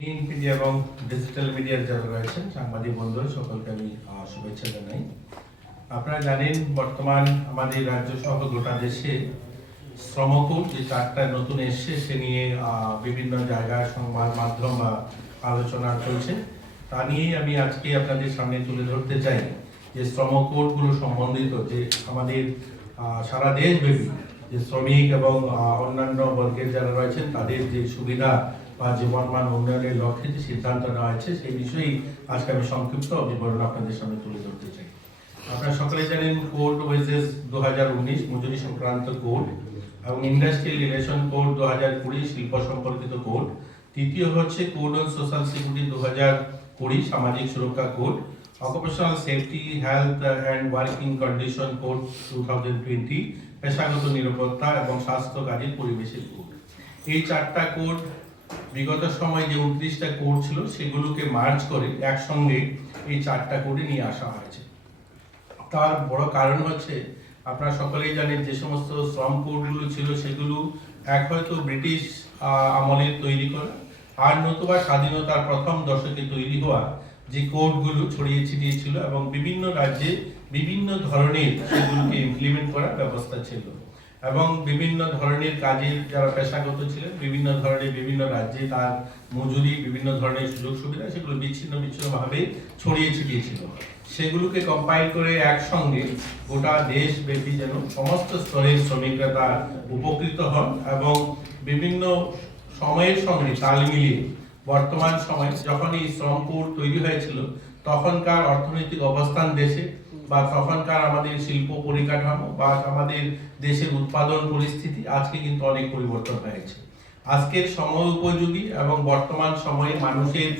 Print media এবং digital মিডিয়ার যারা রয়েছেন সাংবাদিক বন্ধু সকলকে আমি শুভেচ্ছা জানাই। আপনারা জানেন বর্তমান আমাদের রাজ্য সহ গোটা দেশে শ্রমকোড যে চারটা নতুন এসছে সে নিয়ে বিভিন্ন জায়গায় সংবাদ মাধ্যম বা আলোচনা চলছে। তা নিয়েই আমি আজকে আপনাদের সামনে তুলে ধরতে চাই যে শ্রমকোডগুলো সম্বন্ধিত যে আমাদের সারা দেশব্যাপী যে শ্রমিক এবং অন্যান্য বর্গের যারা রয়েছেন তাদের যে সুবিধা বা জীবনমান উন্নয়নের লক্ষ্যে যে সিদ্ধান্ত নেওয়া হয়েছে সেই বিষয়েই আজকে আমি সংক্ষিপ্ত বিবরণ আপনাদের সামনে তুলে ধরতে চাই। আপনারা সকলে জানেন কোড ওয়েজেস 2019 মজুরি সংক্রান্ত কোড এবং ইন্ডাস্ট্রিয়াল রিলেশন কোড 2020 শিল্প সম্পর্কিত কোড। তৃতীয় হচ্ছে কোড অন সোশ্যাল সিকিউরিটি 2020 সামাজিক সুরক্ষা code, occupational safety health and working condition code 2020 পেশাগত নিরাপত্তা এবং স্বাস্থ্য কাজের পরিবেশের কোড। এই চারটা কোড বিগত সময়ে যে 29টা কোড ছিল সেগুলোকে মার্জ করে একসঙ্গে এই চারটা কোডে নিয়ে আসা হয়েছে। তার বড় কারণ হচ্ছে আপনারা সকলেই জানেন যে সমস্ত শ্রম কোডগুলো ছিল সেগুলো এক হয়তো ব্রিটিশ আমলের তৈরি করা, আর নতুবা স্বাধীনতার প্রথম দশকে তৈরি হওয়া যে কোডগুলো ছড়িয়ে ছিটিয়ে ছিল এবং বিভিন্ন রাজ্যে বিভিন্ন ধরনের সেগুলোকে ইমপ্লিমেন্ট করার ব্যবস্থা ছিল এবং বিভিন্ন ধরনের কাজে যারা পেশাগত ছিলেন বিভিন্ন ধরনের বিভিন্ন রাজ্যে তার মজুরি বিভিন্ন ধরনের সুযোগ সুবিধা সেগুলো বিচ্ছিন্নভাবে ছড়িয়ে ছিটিয়ে ছিল। সেগুলোকে কম্পাইল করে একসঙ্গে গোটা দেশব্যাপী যেন সমস্ত স্তরের শ্রমিকরা তার উপকৃত হন এবং বিভিন্ন সময়ের সঙ্গে তাল মিলিয়ে বর্তমান সময়ে যখন এই শ্রম কোড তৈরি হয়েছিল তখনকার অর্থনৈতিক অবস্থান দেশে বা তখনকার আমাদের শিল্প পরিকাঠামো বা আমাদের দেশের উৎপাদন পরিস্থিতি আজকে কিন্তু অনেক পরিবর্তন হয়েছে। আজকের সময় উপযোগী এবং বর্তমান সময়ে মানুষের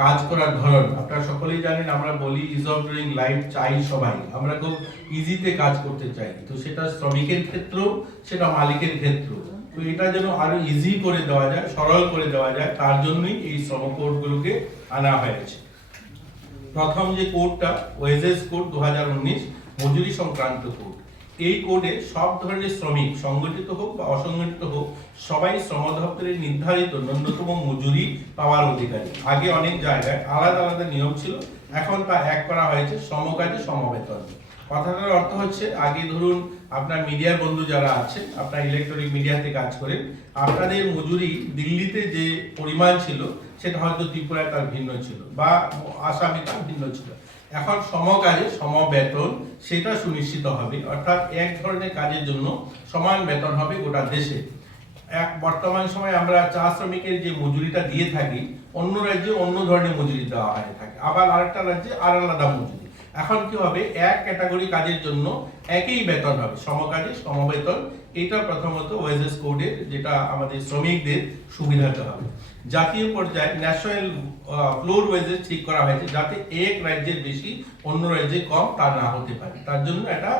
কাজ করার ধরন আপনারা সকলেই জানেন, আমরা বলি ইজ অফ ডুইং লাইফ চাই সবাই, আমরা খুব ইজিতে কাজ করতে চাই, তো সেটা শ্রমিকের ক্ষেত্রেও সেটা মালিকের ক্ষেত্রেও। তো এটা যেন আরো ইজি করে দেওয়া যায়, সরল করে দেওয়া যায়, তার জন্যই এই শ্রম কোডগুলোকে আনা হয়েছে। প্রথম যে কোডটা ওয়েজেস কোড 2019 মজুরি সংক্রান্ত কোড। এই কোডে সব ধরনের শ্রমিক সংগঠিত হোক বা অসংগঠিত হোক সবাই শ্রম দপ্তরের নির্ধারিত ন্যূনতম মজুরি পাওয়ার অধিকারী। আগে অনেক জায়গায় আলাদা আলাদা নিয়ম ছিল, এখন তা এক করা হয়েছে সমকাজে সমবেতন। কথাটার অর্থ হচ্ছে আগে ধরুন আপনার মিডিয়ার বন্ধু যারা আছে আপনার ইলেকট্রনিক মিডিয়াতে কাজ করেন, আপনাদের মজুরি দিল্লিতে যে পরিমাণ ছিল সেটা হয়তো ত্রিপুরায় তার ভিন্ন ছিল বা আসামে তার ভিন্ন ছিল। এখন সমকাজে সমবেতন সেটা সুনিশ্চিত হবে, অর্থাৎ এক ধরনের কাজের জন্য সমান বেতন হবে গোটা দেশে। বর্তমান সময়ে আমরা চা শ্রমিকের যে মজুরিটা দিয়ে থাকি অন্য রাজ্যে অন্য ধরনের মজুরি দেওয়া হয়ে থাকে, আবার আরেকটা রাজ্যে আলাদা মজুরি। এখন কি হবে, এক ক্যাটাগরি কাজের জন্য একই বেতন হবে, সমকাজে সমবেতন। এটা প্রথমত ওয়েজেস কোডে যেটা আমাদের শ্রমিকদের সুবিধাতে হবে। জাতীয় পর্যায়ে ন্যাশনাল ফ্লোর ওয়েজেস ঠিক করা হয়েছে যাতে এক রাজ্যের বেশি অন্য রাজ্যে কম তা না হতে পারে, তার জন্য এটা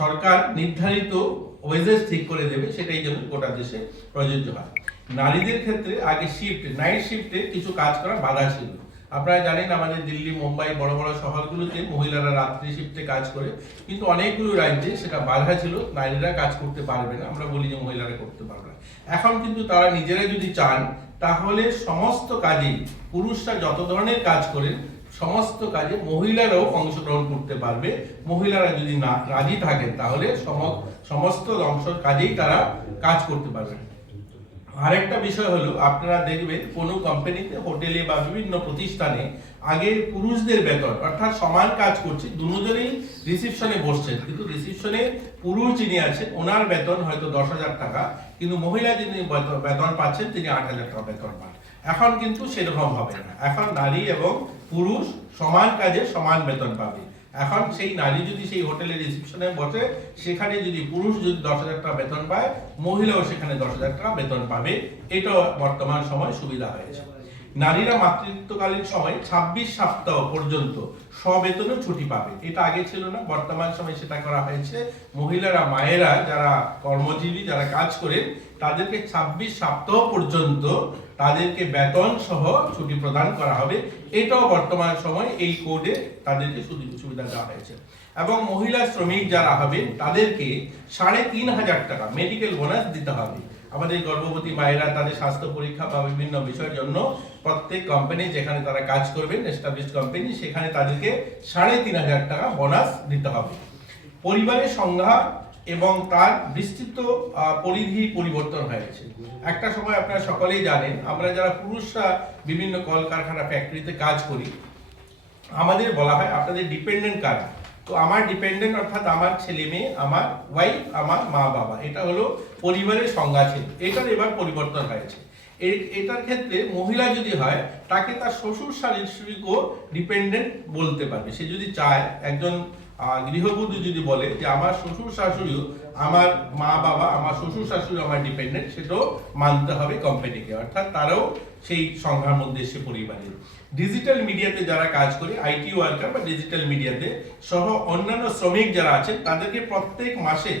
সরকার নির্ধারিত ওয়েজেস ঠিক করে দেবে, সেটাই যেন গোটা দেশে প্রযোজ্য হয়। নারীদের ক্ষেত্রে আগে নাইট শিফটে কিছু কাজ করা বাধা ছিল। আপনারা জানেন আমাদের দিল্লি মুম্বাই বড় বড় শহরগুলোতে মহিলারা রাত্রি শিফটে কাজ করে, কিন্তু অনেকগুলো রাজ্যে সেটা বাধা ছিল, নারীরা কাজ করতে পারবে না, আমরা বলি যে মহিলারা করতে পারবে না। এখন কিন্তু তারা নিজেরা যদি চান তাহলে সমস্ত কাজে পুরুষরা যত ধরনের কাজ করেন সমস্ত কাজে মহিলারাও অংশগ্রহণ করতে পারবে। মহিলারা যদি না রাজি থাকেন তাহলে সমস্ত কাজেই তারা কাজ করতে পারবেন। আরেকটা বিষয় হলো আপনারা দেখবেন কোনো কোম্পানিতে হোটেলে বা বিভিন্ন প্রতিষ্ঠানে আগে পুরুষদের বেতন অর্থাৎ সমান কাজ করছে দুজনেই রিসেপশনে বসছেন, কিন্তু রিসেপশনে পুরুষ যিনি আছেন ওনার বেতন হয়তো 10,000 টাকা, কিন্তু মহিলা যিনি বেতন পাচ্ছেন তিনি 8,000 টাকা বেতন পান। এখন কিন্তু সেরকম হবে না, এখন নারী এবং পুরুষ সমান কাজে সমান বেতন পাবে। এখন সেই নারী যদি সেই হোটেলের রিসেপশনে বসে সেখানে যদি পুরুষ যদি 10,000 টাকা বেতন পায় মহিলাও সেখানে 10,000 টাকা বেতন পাবে। এটা বর্তমান সময় সুবিধা হয়েছে। নারীরা মাতৃত্বকালীন সময় 26 সপ্তাহ পর্যন্ত সবেতনে ছুটি পাবে, এটা আগে ছিল না, বর্তমান সময় সেটা করা হয়েছে। মহিলারা মায়েরা যারা কর্মজীবী যারা কাজ করেন তাদেরকে 26 সপ্তাহ পর্যন্ত তাদেরকে বেতন সহ ছুটি প্রদান করা হবে। এটাও বর্তমান সময় এই কোডে তাদেরকে সুবিধা দেওয়া হয়েছে। এবং মহিলা শ্রমিক যারা হবে তাদেরকে 3,500 টাকা মেডিকেল বোনাস দিতে হবে। আমাদের গর্ভবতী মায়েরা তাদের স্বাস্থ্য পরীক্ষা বা বিভিন্ন বিষয়ের জন্য প্রত্যেক কোম্পানি যেখানে তারা কাজ করবেন, এস্টাবলিশড কোম্পানি, সেখানে তাদেরকে 3,500 টাকা বোনাস দিতে হবে। পরিবারের সংজ্ঞা এবং তার বিস্তৃত পরিধি পরিবর্তন হয়েছে। একটা সময় আপনারা সকলেই জানেন, আমরা যারা পুরুষরা বিভিন্ন কলকারখানা ফ্যাক্টরিতে কাজ করি, আমাদের বলা হয় আপনাদের ডিপেন্ডেন্ট কাজ। তো আমার ডিপেন্ডেন্ট অর্থাৎ আমার ছেলে মেয়ে, আমার ওয়াইফ, আমার মা বাবা, এটা হলো পরিবারের সংজ্ঞা ছিল। এটার এবার পরিবর্তন হয়েছে। এটার ক্ষেত্রে মহিলা যদি হয়, তাকে তার শ্বশুর শাশুড়িকেও ডিপেন্ডেন্ট বলতে পারবে। সে যদি চায়, একজন গৃহবধূ যদি বলে যে আমার শ্বশুর শাশুড়িও আমার মা বাবা, আমার শ্বশুর শাশুড়ি আমার ডিপেন্ডেন্ট, সেটাও মানতে হবে কোম্পানিকে, অর্থাৎ তারাও সেই সংখ্যার মধ্যে এসে পরিবারের। ডিজিটাল মিডিয়াতে যারা কাজ করে, আইটি ওয়ার্কার বা ডিজিটাল মিডিয়াতে সহ অন্যান্য শ্রমিক যারা আছেন, তাদেরকে প্রত্যেক মাসে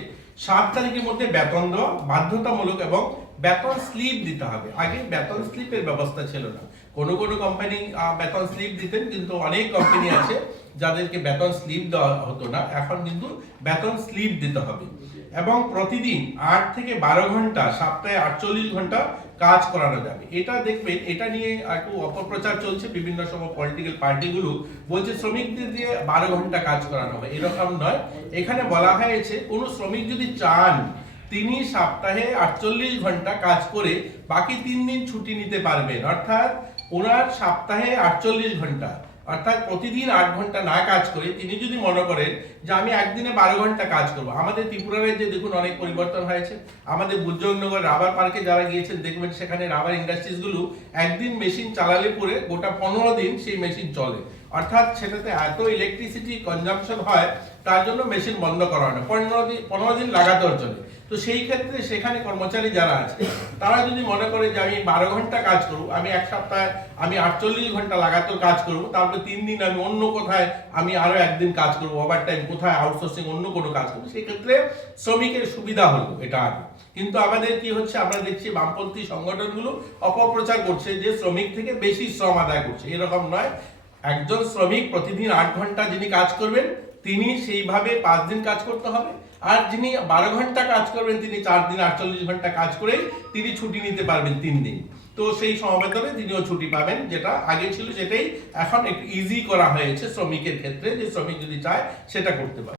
7 তারিখের মধ্যে বেতন দেওয়া বাধ্যতামূলক এবং বেতন স্লিপ দিতে হবে। আগে বেতন স্লিপের ব্যবস্থা ছিল না। কোনো কোনো কোম্পানি বেতন স্লিপ দিতেন, কিন্তু অনেক কোম্পানি আছে যাদেরকে বেতন স্লিপ দেওয়া হতো না। এখন কিন্তু বেতন স্লিপ দিতে হবে এবং প্রতিদিন 8 থেকে 12 ঘন্টা, সপ্তাহে 48 ঘন্টা কাজ করানো যাবে। এটা দেখবেন, এটা নিয়ে একটু অপপ্রচার চলছে। বিভিন্ন সময় পলিটিক্যাল পার্টিগুলো বলছে শ্রমিকদের দিয়ে 12 ঘন্টা কাজ করানো হবে। এরকম নয়। এখানে বলা হয়েছে কোনো শ্রমিক যদি চান, তিনি সপ্তাহে 48 ঘন্টা কাজ করে বাকি 3 দিন ছুটি নিতে পারবেন। অর্থাৎ ওনার সপ্তাহে 48 ঘন্টা, অর্থাৎ প্রতিদিন 8 ঘন্টা না কাজ করে তিনি যদি মনে করেন যে আমি একদিনে 12 ঘন্টা কাজ করব। আমাদের ত্রিপুরার যে দেখুন অনেক পরিবর্তন হয়েছে। আমাদের বুজ্জনগর রাবার পার্কে যারা গিয়েছেন দেখবেন, সেখানে রাবার ইন্ডাস্ট্রিজ গুলো একদিন মেশিন চালালে পরে গোটা 15 দিন সেই মেশিন চলে। অর্থাৎ সেটাতে এত ইলেকট্রিসিটি কনজাম্পশন হয়, তার জন্য মেশিন বন্ধ করা হয় না, 15 দিন লাগাতার চলে। তো সেই ক্ষেত্রে সেখানে কর্মচারী যারা আছে, তারা যদি মনে করে যে আমি 12 ঘন্টা কাজ করব, আমি এক সপ্তাহে আমি 48 ঘন্টা লাগাতার কাজ করব, তারপরে 3 দিন আমি অন্য কোথায় আমি আরো একদিন কাজ করব, ওভার টাইম কোথায় আউটসোর্সিং অন্য কোনো কাজ করব, সেই ক্ষেত্রে শ্রমিকের সুবিধা হলো এটা আগে। কিন্তু আমাদের কি হচ্ছে, আমরা দেখছি বামপন্থী সংগঠনগুলো অপপ্রচার করছে যে শ্রমিক থেকে বেশি শ্রম আদায় করছে। এরকম নয়। একজন শ্রমিক প্রতিদিন 8 ঘন্টা যিনি কাজ করবেন, তিনি সেইভাবে 5 দিন কাজ করতে হবে। আর যিনি 12 ঘন্টা কাজ করবেন, তিনি 4 দিন 48 ঘন্টা কাজ করেই তিনি ছুটি নিতে পারবেন 3 দিন। তো সেই সমবেতনে তিনিও ছুটি পাবেন, যেটা আগে ছিল সেটাই এখন একটু ইজি করা হয়েছে শ্রমিকের ক্ষেত্রে, যে শ্রমিক যদি চায় সেটা করতে পারে।